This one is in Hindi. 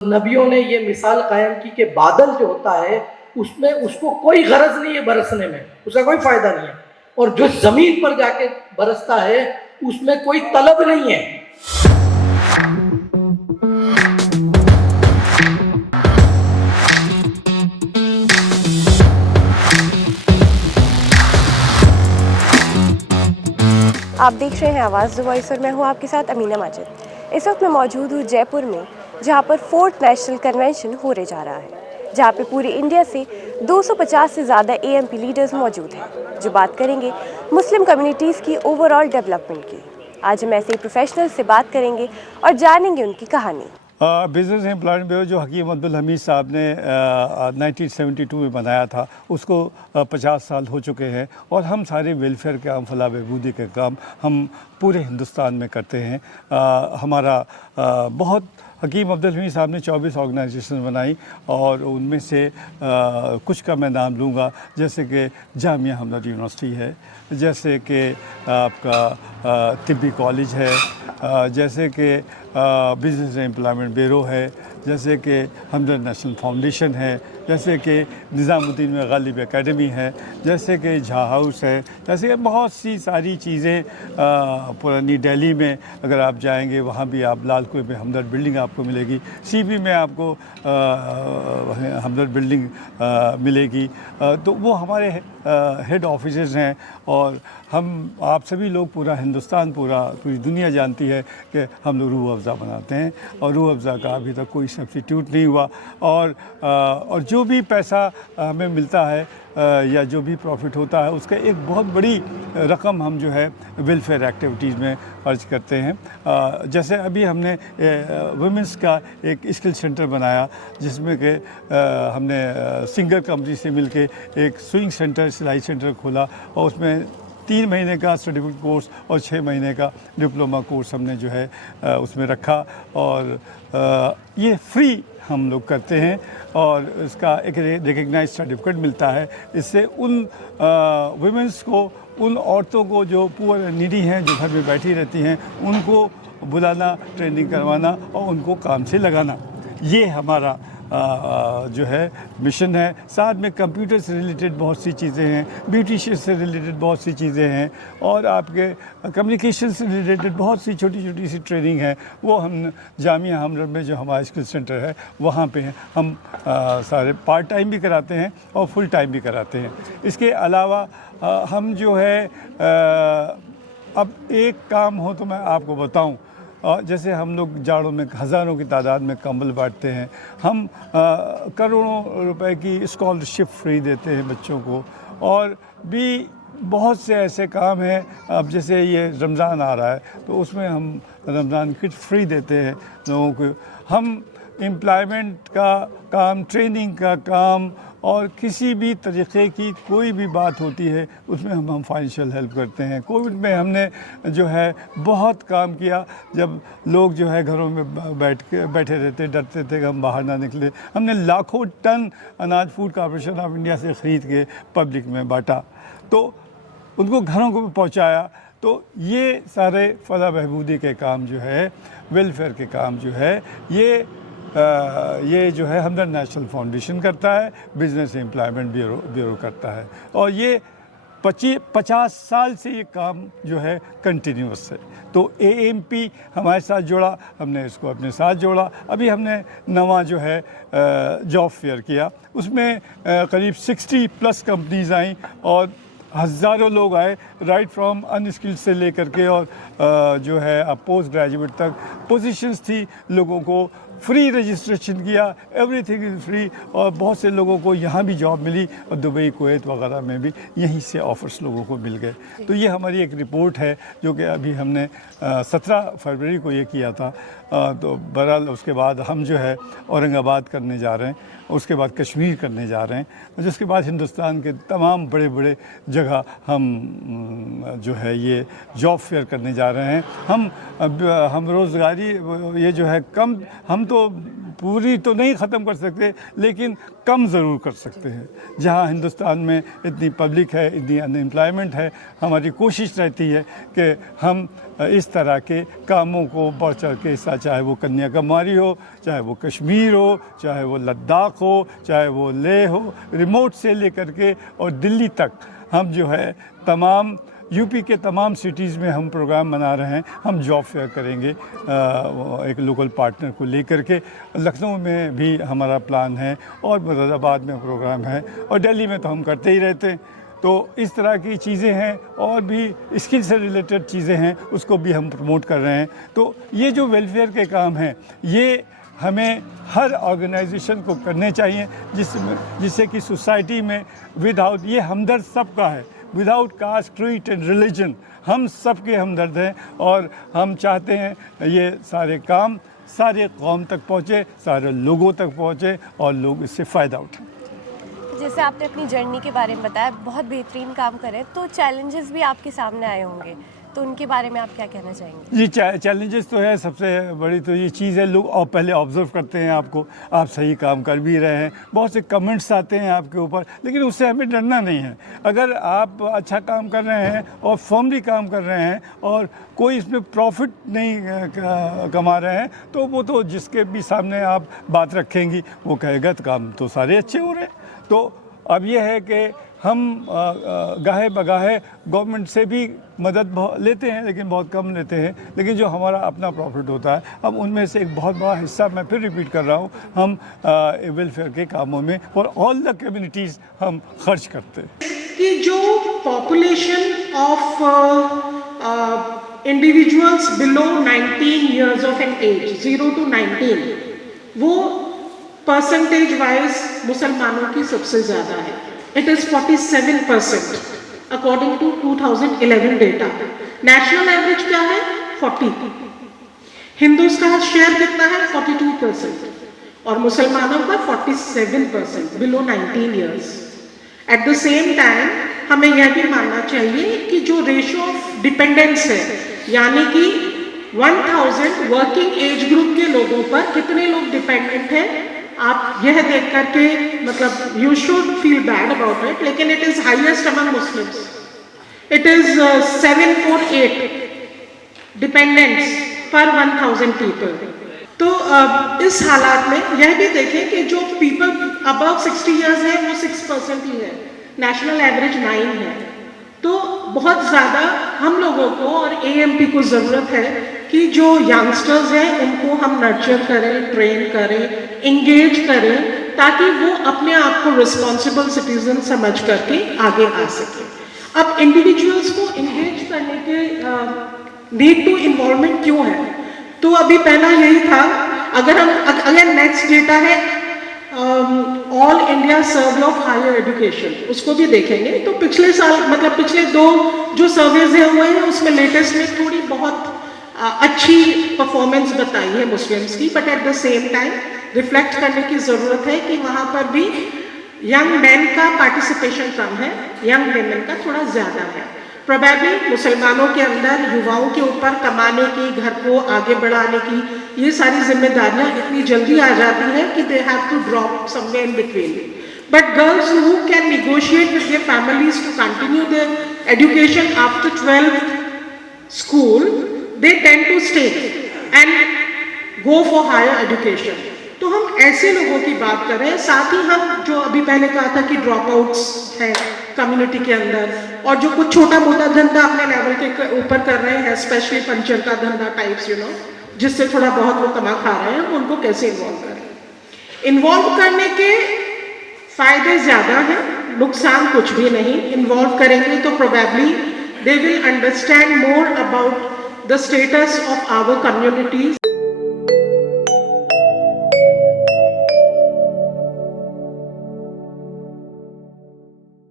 नबियों ने ये मिसाल कायम की कि बादल जो होता है उसमें उसको कोई गरज नहीं है बरसने में, उसका कोई फायदा नहीं है, और जो जमीन पर जाके बरसता है उसमें कोई तलब नहीं है। आप देख रहे हैं आवाज़ द वॉइस और मैं हूं आपके साथ अमीना माजिद। इस वक्त मैं मौजूद हूं जयपुर में, जहां पर 4th नेशनल कन्वेंशन होने जा रहा है, जहां पे पूरे इंडिया से 250 से ज़्यादा AMP लीडर्स मौजूद हैं जो बात करेंगे मुस्लिम कम्युनिटीज़ की ओवरऑल डेवलपमेंट की। आज हम ऐसे ही प्रोफेशनल से बात करेंगे और जानेंगे उनकी कहानी। बिज़नेस एम्प्लॉयमेंट ब्यूरो जो हकीम अब्दुल हमीद साहब ने 1972 में बनाया था, उसको 50 साल हो चुके हैं और हम सारे वेलफेयर के काम, फलाह बहबूदी के काम हम पूरे हिंदुस्तान में करते हैं। हमारा बहुत हकीम अब्दुल हमीद साहब ने 24 ऑर्गेनाइजेशन बनाई और उनमें से कुछ का मैं नाम लूँगा, जैसे कि जामिया हमदर्द यूनिवर्सिटी है, जैसे कि आपका तिब्बी कॉलेज है, जैसे कि बिज़नेस एम्प्लॉयमेंट ब्यूरो है, जैसे कि हमदर्द नेशनल फाउंडेशन है, जैसे कि निज़ामुद्दीन में गालिब एकेडमी है, जैसे कि झा हाउस है, जैसे कि बहुत सी सारी चीज़ें। पुरानी दिल्ली में अगर आप जाएंगे वहाँ भी आप लाल कुएं में हमदर्द बिल्डिंग आपको मिलेगी, CB में आपको हमदर्द बिल्डिंग मिलेगी। तो वो हमारे हेड ऑफिसेज़ हैं और हम आप सभी लोग, पूरा हिंदुस्तान, पूरी दुनिया जानती है कि हम लोग रूह अफ़ज़ा बनाते हैं और रूह अफ़ज़ा का अभी तक कोई सब्स्टिट्यूट नहीं हुआ। और जो भी पैसा हमें मिलता है या जो भी प्रॉफिट होता है, उसका एक बहुत बड़ी रकम हम जो है वेलफेयर एक्टिविटीज़ में खर्च करते हैं। जैसे अभी हमने वुमेंस का एक स्किल सेंटर बनाया, जिसमें कि हमने सिंगर कंपनी से मिलके एक स्विंग सेंटर, सिलाई सेंटर खोला और उसमें 3 महीने का सर्टिफिकेट कोर्स और 6 महीने का डिप्लोमा कोर्स हमने जो है उसमें रखा और ये फ्री हम लोग करते हैं और इसका एक रिकग्नाइज सर्टिफिकेट मिलता है। इससे उन वुमेंस को, उन औरतों को जो पुअर एंड नीडी हैं, जो घर में बैठी रहती हैं, उनको बुलाना, ट्रेनिंग करवाना और उनको काम से लगाना, ये हमारा जो है मिशन है। साथ में कंप्यूटर से रिलेटेड बहुत सी चीज़ें हैं, ब्यूटिशियन से रिलेटेड बहुत सी चीज़ें हैं और आपके कम्युनिकेशन से रिलेटेड बहुत सी छोटी छोटी सी ट्रेनिंग है। वो हम जामिया हमदर्द में जो हमारा स्किल सेंटर है वहाँ पे हम सारे पार्ट टाइम भी कराते हैं और फुल टाइम भी कराते हैं। इसके अलावा हम जो है अब एक काम हो तो मैं आपको बताऊँ, जैसे हम लोग जाड़ों में हज़ारों की तादाद में कंबल बांटते हैं, हम करोड़ों रुपए की स्कॉलरशिप फ्री देते हैं बच्चों को, और भी बहुत से ऐसे काम हैं। अब जैसे ये रमज़ान आ रहा है तो उसमें हम रमज़ान किट फ्री देते हैं लोगों को। हम एम्प्लॉयमेंट का काम, ट्रेनिंग का काम और किसी भी तरीक़े की कोई भी बात होती है उसमें हम फाइनेंशियल हेल्प करते हैं। कोविड में हमने जो है बहुत काम किया, जब लोग जो है घरों में बैठे रहते, डरते थे कि हम बाहर ना निकले। हमने लाखों टन अनाज फूड कॉर्पोरेशन ऑफ इंडिया से ख़रीद के पब्लिक में बांटा, तो उनको घरों को पहुंचाया। तो ये सारे फलाह बहबूदी के काम जो है, वेलफेयर के काम जो है, ये जो है हमदर्द नेशनल फाउंडेशन करता है, बिज़नेस एम्प्लॉयमेंट ब्यूरो करता है और ये 50 साल से ये काम जो है कंटिन्यूस है। तो AMP हमारे साथ जुड़ा, हमने इसको अपने साथ जोड़ा। अभी हमने नवा जो है जॉब फेयर किया, उसमें करीब 60+ कंपनीज़ आई और हज़ारों लोग आए, राइट फ्रॉम अनस्किल्ड से लेकर के और जो है पोस्ट ग्रेजुएट तक पोजीशंस थी। लोगों को फ्री रजिस्ट्रेशन किया, एवरीथिंग इज़ फ्री, और बहुत से लोगों को यहाँ भी जॉब मिली और दुबई, कुवैत वगैरह में भी यहीं से ऑफ़र्स लोगों को मिल गए। तो ये हमारी एक रिपोर्ट है जो कि अभी हमने 17 फरवरी को ये किया था। तो बहरहाल उसके बाद हम जो है औरंगाबाद करने जा रहे हैं, उसके बाद कश्मीर करने जा रहे हैं, और जिसके बाद हिंदुस्तान के तमाम बड़े बड़े जगह हम जो है ये जॉब फेयर करने जा रहे हैं। हम रोज़गारी ये जो है कम, हम तो पूरी तो नहीं ख़त्म कर सकते, लेकिन कम ज़रूर कर सकते हैं। जहाँ हिंदुस्तान में इतनी पब्लिक है, इतनी अनएम्प्लॉयमेंट है, हमारी कोशिश रहती है कि हम इस तरह के कामों को बढ़ चढ़ के हिस्सा, चाहे वो कन्याकुमारी हो, चाहे वो कश्मीर हो, चाहे वो लद्दाख हो, चाहे वो लेह हो, रिमोट से लेकर के और दिल्ली तक हम जो है तमाम यूपी के तमाम सिटीज़ में हम प्रोग्राम बना रहे हैं। हम जॉब फेयर करेंगे एक लोकल पार्टनर को लेकर के। लखनऊ में भी हमारा प्लान है और मुरादाबाद में प्रोग्राम है और दिल्ली में तो हम करते ही रहते हैं। तो इस तरह की चीज़ें हैं और भी स्किल से रिलेटेड चीज़ें हैं, उसको भी हम प्रमोट कर रहे हैं। तो ये जो वेलफेयर के काम हैं, ये हमें हर ऑर्गेनाइजेशन को करने चाहिए, जिससे कि सोसाइटी में विदाउट, ये हमदर्द सबका है, without caste, creed and religion, हम सब के हमदर्द हैं और हम चाहते हैं ये सारे काम सारे कौम तक पहुँचे, सारे लोगों तक पहुँचे और लोग इससे फ़ायदा उठाएं। जैसे आपने अपनी जर्नी के बारे में बताया, बहुत बेहतरीन काम करें, तो चैलेंजेस भी आपके सामने आए होंगे, तो उनके बारे में आप क्या कहना चाहेंगे? जी, चैलेंजेस तो है, सबसे बड़ी तो ये चीज़ है, लोग और पहले ऑब्जर्व करते हैं आपको, आप सही काम कर भी रहे हैं, बहुत से कमेंट्स आते हैं आपके ऊपर, लेकिन उससे हमें डरना नहीं है। अगर आप अच्छा काम कर रहे हैं और फर्मली काम कर रहे हैं और कोई इसमें प्रॉफिट नहीं कमा रहे हैं, तो वो तो जिसके भी सामने आप बात रखेंगी वो कहेगा तो काम तो सारे अच्छे हो रहे हैं। तो अब ये है कि हम गाहे बगाहे गवर्नमेंट से भी मदद लेते हैं, लेकिन बहुत कम लेते हैं, लेकिन जो हमारा अपना प्रॉफिट होता है, अब उनमें से एक बहुत बड़ा हिस्सा, मैं फिर रिपीट कर रहा हूँ, हम वेलफेयर के कामों में फॉर ऑल द कम्युनिटीज़ हम खर्च करते हैं। कि जो population of individuals below 19 years of an age, 0 to 19, वो परसेंटेज वाइज मुसलमानों की सबसे ज़्यादा है। It is 47% according to 2011 data. National average क्या है? 40। हिंदूज का शेयर कितना है? 42% और मुसलमानों का 47% below 19 years। At the same time हमें यह भी मानना चाहिए कि जो रेशो ऑफ डिपेंडेंस है, यानी कि 1000 वर्किंग एज ग्रुप के लोगों पर कितने लोग डिपेंडेंट हैं, आप यह देख करके मतलब you should feel bad about it, लेकिन it is highest among Muslims. It is 748 dependents पर 1000 पीपल। तो इस हालात में यह भी देखें कि जो पीपल अबव 60 years है वो 6% ही है, नेशनल एवरेज 9 है। तो बहुत ज़्यादा हम लोगों को और AMP को ज़रूरत है कि जो यंगस्टर्स हैं उनको हम नर्चर करें, ट्रेन करें, इंगेज करें, ताकि वो अपने आप को रिस्पॉन्सिबल सिटीजन समझ करके आगे आ सके। अब इंडिविजुअल्स को इंगेज करने के नीड टू इन्वॉल्वमेंट क्यों है? तो अभी पहला यही था, अगर नेक्स्ट डेटा है all India survey of higher education, उसको भी देखेंगे तो पिछले साल मतलब पिछले 2 जो सर्वेज हुए हैं उसमें लेटेस्ट में थोड़ी बहुत अच्छी परफॉर्मेंस बताई है मुस्लिम्स की, but at the same time reflect करने की ज़रूरत है कि वहाँ पर भी यंग मैन का पार्टिसिपेशन कम है, यंग वेमेन का थोड़ा ज़्यादा है। प्रोबेबली मुसलमानों के अंदर युवाओं के ऊपर कमाने की, घर को आगे बढ़ाने की ये सारी जिम्मेदारियां इतनी जल्दी आ जाती हैं कि they have to drop somewhere in between. But girls who can negotiate with their families to continue their education after 12th school, they tend to stay and go for higher education. तो हम ऐसे लोगों की बात कर रहे हैं। साथ ही हम जो अभी पहले कहा था कि ड्रॉप आउट्स हैं कम्युनिटी के अंदर, और जो कुछ छोटा मोटा धंधा अपने लेवल के ऊपर कर रहे हैं, स्पेशली पंचर का धंधा टाइप्स जिससे थोड़ा बहुत वो कमा खा रहे हैं, उनको कैसे इन्वॉल्व करें। इन्वॉल्व करने के फायदे ज़्यादा हैं, नुकसान कुछ भी नहीं। इन्वॉल्व करेंगे तो probably they will understand more about the status of our communities.